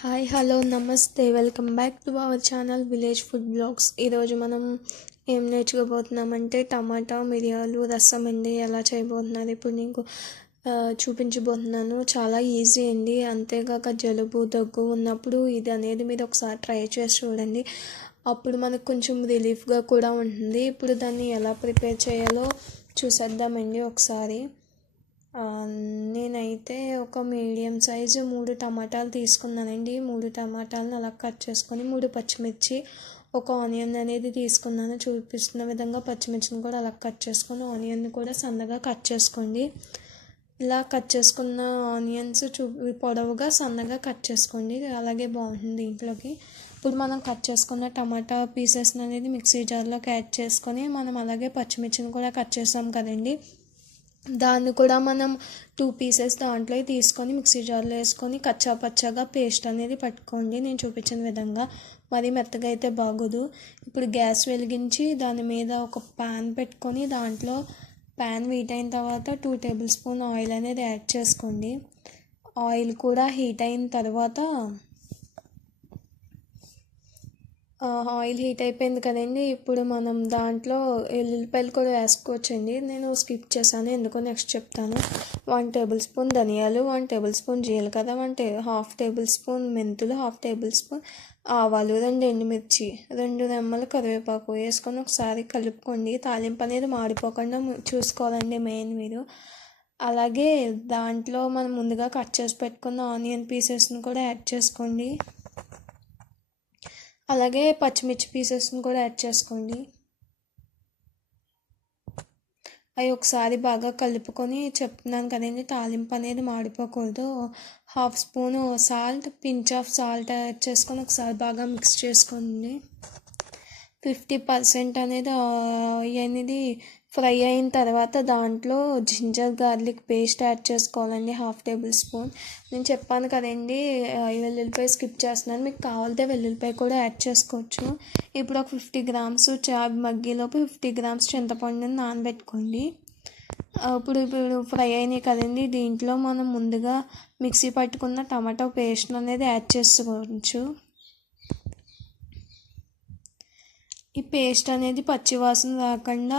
Hi hello నమస్తే. Welcome back to our channel village food blogs. ఈరోజు మనం ఏం నేర్చుకోబోతున్నామంటే టమాటా మిరియాలు రసం అండి. ఎలా చేయబోతున్నారు? ఇప్పుడు నీకు చూపించబోతున్నాను. చాలా ఈజీ అండి. అంతేకాక జలుబు దగ్గు ఉన్నప్పుడు ఇది అనేది మీరు ఒకసారి ట్రై చేసి చూడండి. అప్పుడు మనకు కొంచెం రిలీఫ్గా కూడా ఉంటుంది. ఇప్పుడు దాన్ని ఎలా ప్రిపేర్ చేయాలో చూసేద్దామండి ఒకసారి. నేనైతే ఒక మీడియం సైజు మూడు టమాటాలు తీసుకున్నానండి. మూడు టమాటాలను అలా కట్ చేసుకొని మూడు పచ్చిమిర్చి ఒక ఆనియన్ అనేది తీసుకున్నాను. చూపిస్తున్న విధంగా పచ్చిమిర్చిని కూడా అలా కట్ చేసుకొని ఆనియన్ కూడా సన్నగా కట్ చేసుకోండి. ఇలా కట్ చేసుకున్న ఆనియన్స్ చూ పొడవుగా సన్నగా కట్ చేసుకోండి. అలాగే బాగుంటుంది ఇంట్లోకి ఇప్పుడు మనం కట్ చేసుకున్న టమాటా పీసెస్ అనేది మిక్సీ జార్లోకి యాడ్ చేసుకొని మనం అలాగే పచ్చిమిర్చిని కూడా కట్ చేసాం కదండి. దాన్ని కూడా మనం టూ పీసెస్ దాంట్లో తీసుకొని మిక్సీ జార్లో వేసుకొని కచ్చా పచ్చగా పేస్ట్ అనేది పట్టుకోండి. నేను చూపించిన విధంగా మరి మెత్తగా అయితే బాగోదు. ఇప్పుడు గ్యాస్ వెలిగించి దాని మీద ఒక పాన్ పెట్టుకొని దాంట్లో పాన్ హీట్ అయిన తర్వాత టూ టేబుల్ స్పూన్ ఆయిల్ అనేది యాడ్ చేసుకోండి. ఆయిల్ కూడా హీట్ అయిన తర్వాత ఆయిల్ హీట్ అయిపోయింది కదండి. ఇప్పుడు మనం దాంట్లో ఎల్లుల్లిపాయలు కూడా వేసుకోవచ్చండి. నేను స్కిప్ చేశాను ఎందుకో నెక్స్ట్ చెప్తాను. వన్ టేబుల్ స్పూన్ ధనియాలు వన్ టేబుల్ స్పూన్ జీలకర్ర వన్ టే హాఫ్ టేబుల్ స్పూన్ మెంతులు హాఫ్ టేబుల్ స్పూన్ ఆవాలు రెండు ఎండుమిర్చి రెండు రెమ్మలు కరివేపాకు వేసుకొని ఒకసారి కలుపుకోండి. తాలింపు అనేది మాడిపోకుండా చూసుకోవాలండి మెయిన్ మీరు. అలాగే దాంట్లో మనం ముందుగా కట్ చేసి పెట్టుకున్న ఆనియన్ పీసెస్ని కూడా యాడ్ చేసుకోండి. అలాగే పచ్చిమిర్చి పీసెస్ని కూడా యాడ్ చేసుకోండి. అవి ఒకసారి బాగా కలుపుకొని చెప్తున్నాను కదండి తాలింపు అనేది మాడిపోకూడదు. Half spoon salt pinch of salt add చేసుకొని ఒకసారి బాగా మిక్స్ చేసుకోండి. ఫిఫ్టీ పర్సెంట్ అనేది అనేది ఫ్రై అయిన తర్వాత దాంట్లో జింజర్ గార్లిక్ పేస్ట్ యాడ్ చేసుకోవాలండి హాఫ్ టేబుల్ స్పూన్. నేను చెప్పాను కదండి వెల్లుల్లిపాయ స్కిప్ చేస్తున్నాను. మీకు కావాలంటే వెల్లుల్లిపాయ కూడా యాడ్ చేసుకోవచ్చు. ఇప్పుడు ఒక ఫిఫ్టీ గ్రామ్స్ చా మగ్గిలోపు ఫిఫ్టీ గ్రామ్స్ చింతపండుని నానబెట్టుకోండి. ఇప్పుడు ఇప్పుడు ఫ్రై అయినాయి కదండి దీంట్లో మనం ముందుగా మిక్సీ పట్టుకున్న టమాటో పేస్ట్ అనేది యాడ్ చేసుకోవచ్చు. ఈ పేస్ట్ అనేది పచ్చివాసన రాకుండా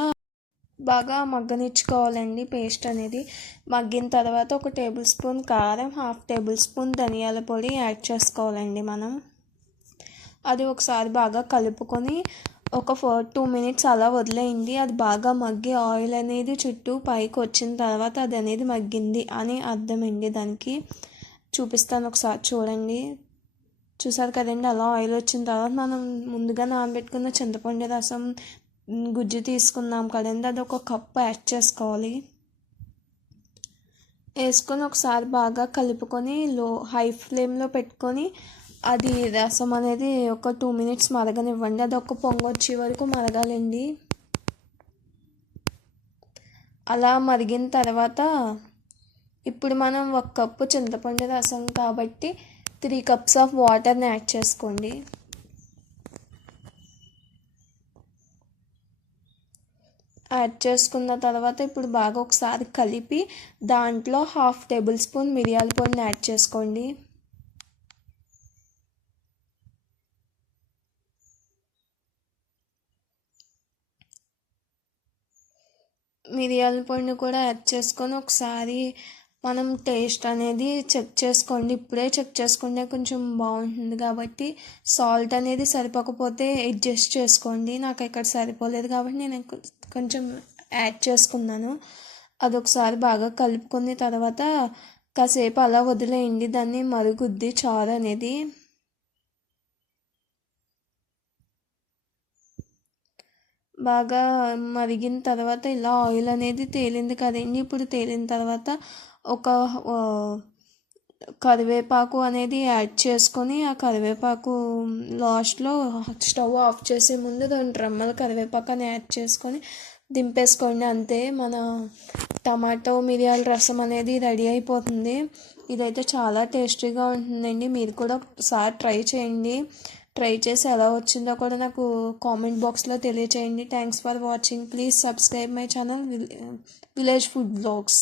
బాగా మగ్గనిచ్చుకోవాలండి పేస్ట్ అనేది. మగ్గిన తర్వాత ఒక టేబుల్ స్పూన్ కారం హాఫ్ టేబుల్ స్పూన్ ధనియాల పొడి యాడ్ చేసుకోవాలండి మనం. అది ఒకసారి బాగా కలుపుకొని ఒక ఫోర్ టూ మినిట్స్ అలా వదిలేయండి. అది బాగా మగ్గి ఆయిల్ అనేది చుట్టూ పైకి వచ్చిన తర్వాత అది అనేది మగ్గింది అని అర్థమండి దానికి. చూపిస్తాను ఒకసారి చూడండి. చూసారు కదండి అలా ఆయిల్ వచ్చిన తర్వాత మనం ముందుగా నానబెట్టుకున్న చింతపండు రసం గుజ్జు తీసుకున్నాం కదండి. అది ఒక కప్పు యాడ్ చేసుకోవాలి. వేసుకొని ఒకసారి బాగా కలుపుకొని లో హై ఫ్లేమ్లో పెట్టుకొని అది రసం అనేది ఒక టూ మినిట్స్ మరగనివ్వండి. అది ఒక పొంగు వచ్చే వరకు మరగాలండి. అలా మరిగిన తర్వాత ఇప్పుడు మనం ఒక కప్పు చింతపండు రసం కాబట్టి త్రీ కప్స్ ఆఫ్ వాటర్ని యాడ్ చేసుకోండి. యాడ్ చేసుకున్న తర్వాత ఇప్పుడు బాగా ఒకసారి కలిపి దాంట్లో హాఫ్ టేబుల్ స్పూన్ మిరియాల పొడిని యాడ్ చేసుకోండి. మిరియాల పొడిని కూడా యాడ్ చేసుకొని ఒకసారి మనం టేస్ట్ అనేది చెక్ చేసుకోండి. ఇప్పుడే చెక్ చేసుకుంటే కొంచెం బాగుంటుంది కాబట్టి సాల్ట్ అనేది సరిపోకపోతే అడ్జస్ట్ చేసుకోండి. నాకు ఇక్కడ సరిపోలేదు కాబట్టి నేను కొంచెం యాడ్ చేసుకున్నాను. అదొకసారి బాగా కలుపుకున్న తర్వాత కాసేపు అలా వదిలేయండి. దాన్ని మరుగుద్ది చారు అనేది. బాగా మరిగిన తర్వాత ఇలా ఆయిల్ అనేది తేలింది కదండి. ఇప్పుడు తేలిన తర్వాత ఒక కరివేపాకు అనేది యాడ్ చేసుకొని ఆ కరివేపాకు లాస్ట్లో స్టవ్ ఆఫ్ చేసే ముందు రెండు రమ్మల కరివేపాకు అని యాడ్ చేసుకొని దింపేసుకోండి. అంతే మన టమాటో మిరియాల రసం అనేది రెడీ అయిపోతుంది. ఇదైతే చాలా టేస్టీగా ఉంటుందండి. మీరు కూడా ఒకసారి ట్రై చేయండి. ట్రై చేసి ఎలా వచ్చిందో కూడా నాకు కామెంట్ బాక్స్లో తెలియచేయండి. Thanks for watching. Please subscribe my channel village food blogs.